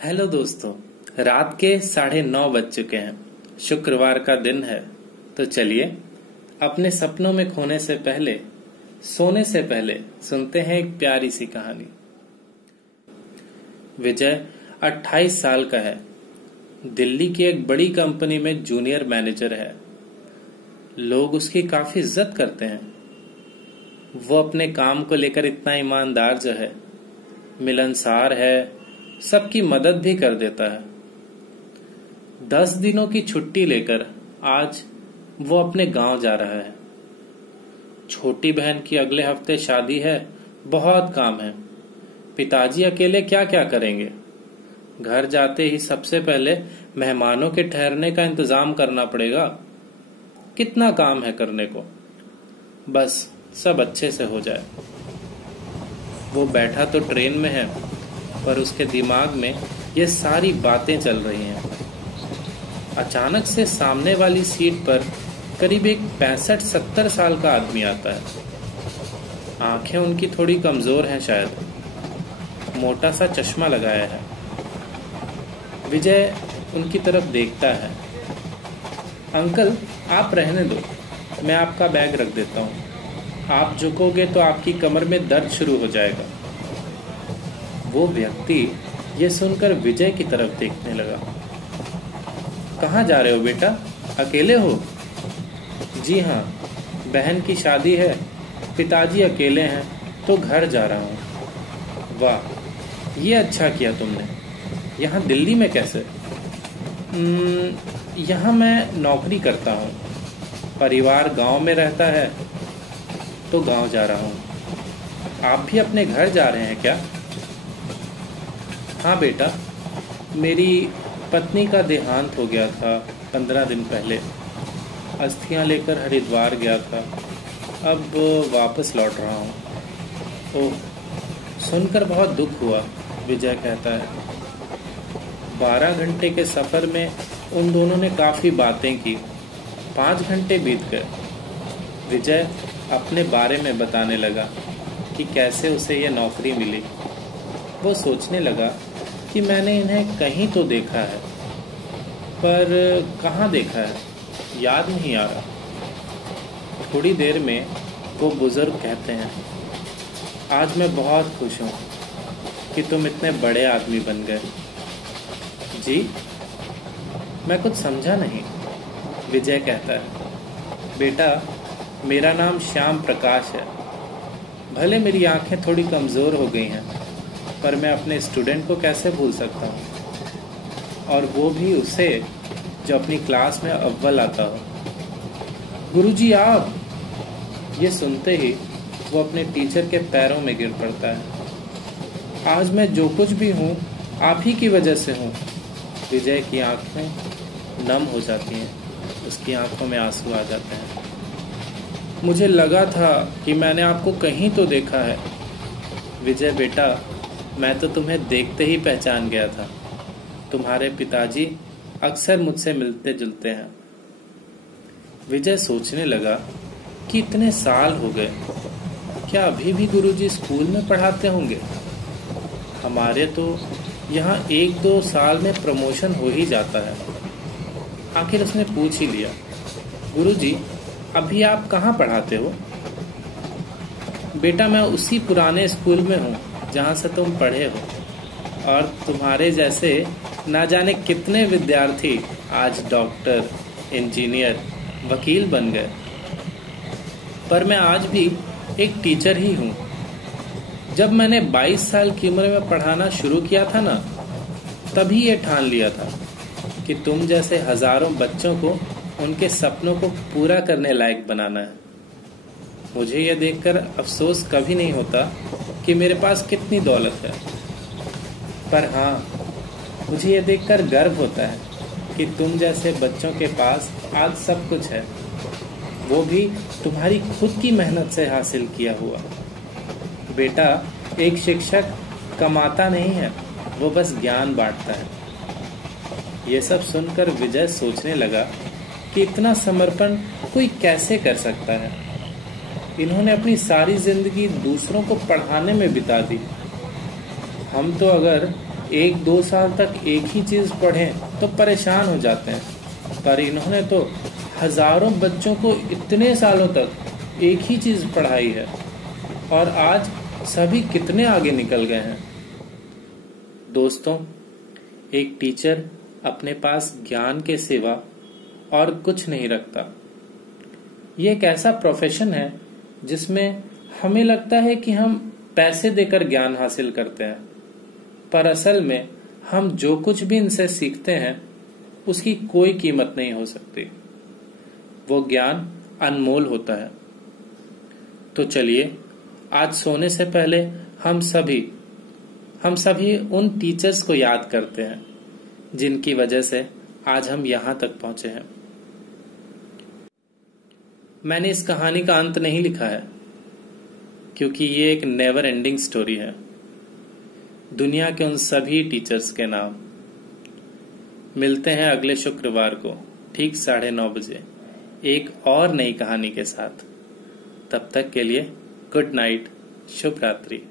Hello दोस्तों, रात के 9:30 बज चुके हैं। शुक्रवार का दिन है, तो चलिए अपने सपनों में खोने से पहले, सोने से पहले सुनते हैं एक प्यारी सी कहानी। विजय 28 साल का है। दिल्ली की एक बड़ी कंपनी में जूनियर मैनेजर है। लोग उसकी काफी इज्जत करते हैं। वो अपने काम को लेकर इतना ईमानदार जो है, मिलनसार है, सबकी मदद भी कर देता है। 10 दिनों की छुट्टी लेकर आज वो अपने गांव जा रहा है। छोटी बहन की अगले हफ्ते शादी है, बहुत काम है। पिताजी अकेले क्या क्या करेंगे। घर जाते ही सबसे पहले मेहमानों के ठहरने का इंतजाम करना पड़ेगा। कितना काम है करने को, बस सब अच्छे से हो जाए। वो बैठा तो ट्रेन में है, पर उसके दिमाग में ये सारी बातें चल रही हैं। अचानक से सामने वाली सीट पर करीब एक 65-70 साल का आदमी आता है। आंखें उनकी थोड़ी कमजोर हैं शायद। मोटा सा चश्मा लगाया है। विजय उनकी तरफ देखता है। अंकल, आप रहने दो, मैं आपका बैग रख देता हूँ। आप झुकोगे तो आपकी कमर में दर्द शुरू हो जाएगा। वो व्यक्ति ये सुनकर विजय की तरफ देखने लगा। कहाँ जा रहे हो बेटा, अकेले हो? जी हाँ, बहन की शादी है, पिताजी अकेले हैं तो घर जा रहा हूँ। वाह, ये अच्छा किया तुमने। यहाँ दिल्ली में कैसे? यहाँ मैं नौकरी करता हूँ। परिवार गांव में रहता है तो गांव जा रहा हूँ। आप भी अपने घर जा रहे हैं क्या? हाँ बेटा, मेरी पत्नी का देहांत हो गया था 15 दिन पहले। अस्थियां लेकर हरिद्वार गया था, अब वापस लौट रहा हूँ। ओह, सुनकर बहुत दुख हुआ, विजय कहता है। 12 घंटे के सफर में उन दोनों ने काफी बातें की। 5 घंटे बीत गए। विजय अपने बारे में बताने लगा कि कैसे उसे यह नौकरी मिली। वो सोचने लगा कि मैंने इन्हें कहीं तो देखा है, पर कहाँ देखा है याद नहीं आ रहा। थोड़ी देर में वो बुजुर्ग कहते हैं, आज मैं बहुत खुश हूँ कि तुम इतने बड़े आदमी बन गए। जी, मैं कुछ समझा नहीं, विजय कहता है। बेटा, मेरा नाम श्याम प्रकाश है। भले मेरी आंखें थोड़ी कमजोर हो गई हैं, पर मैं अपने स्टूडेंट को कैसे भूल सकता हूँ, और वो भी उसे जो अपनी क्लास में अव्वल आता हो। गुरुजी आप! ये सुनते ही वो अपने टीचर के पैरों में गिर पड़ता है। आज मैं जो कुछ भी हूँ आप ही की वजह से हूँ। विजय की आंखें नम हो जाती हैं, उसकी आंखों में आंसू आ जाते हैं। मुझे लगा था कि मैंने आपको कहीं तो देखा है। विजय बेटा, मैं तो तुम्हें देखते ही पहचान गया था। तुम्हारे पिताजी अक्सर मुझसे मिलते जुलते हैं। विजय सोचने लगा कि इतने साल हो गए, क्या अभी भी गुरुजी स्कूल में पढ़ाते होंगे? हमारे तो यहाँ 1-2 साल में प्रमोशन हो ही जाता है। आखिर उसने पूछ ही लिया, गुरुजी अभी आप कहाँ पढ़ाते हो? बेटा, मैं उसी पुराने स्कूल में हूँ जहाँ से तुम पढ़े हो, और तुम्हारे जैसे ना जाने कितने विद्यार्थी आज डॉक्टर, इंजीनियर, वकील बन गए। पर मैं आज भी एक टीचर ही हूँ। जब मैंने 22 साल की उम्र में पढ़ाना शुरू किया था ना, तभी ये ठान लिया था कि तुम जैसे हजारों बच्चों को उनके सपनों को पूरा करने लायक बनाना है। मुझे यह देखकर अफसोस कभी नहीं होता कि मेरे पास कितनी दौलत है, पर हाँ, मुझे यह देखकर गर्व होता है कि तुम जैसे बच्चों के पास आज सब कुछ है, वो भी तुम्हारी खुद की मेहनत से हासिल किया हुआ। बेटा, एक शिक्षक कमाता नहीं है, वो बस ज्ञान बांटता है। ये सब सुनकर विजय सोचने लगा कि इतना समर्पण कोई कैसे कर सकता है। इन्होंने अपनी सारी जिंदगी दूसरों को पढ़ाने में बिता दी। हम तो अगर 1-2 साल तक एक ही चीज पढ़ें तो परेशान हो जाते हैं, पर इन्होंने तो हजारों बच्चों को इतने सालों तक एक ही चीज पढ़ाई है और आज सभी कितने आगे निकल गए हैं। दोस्तों, एक टीचर अपने पास ज्ञान के सिवा और कुछ नहीं रखता। ये एक ऐसा प्रोफेशन है जिसमें हमें लगता है कि हम पैसे देकर ज्ञान हासिल करते हैं, पर असल में हम जो कुछ भी इनसे सीखते हैं उसकी कोई कीमत नहीं हो सकती। वो ज्ञान अनमोल होता है। तो चलिए, आज सोने से पहले हम सभी उन टीचर्स को याद करते हैं जिनकी वजह से आज हम यहां तक पहुंचे हैं। मैंने इस कहानी का अंत नहीं लिखा है, क्योंकि ये एक नेवर एंडिंग स्टोरी है। दुनिया के उन सभी टीचर्स के नाम। मिलते हैं अगले शुक्रवार को ठीक 9:30 बजे एक और नई कहानी के साथ। तब तक के लिए गुड नाइट, शुभ रात्रि।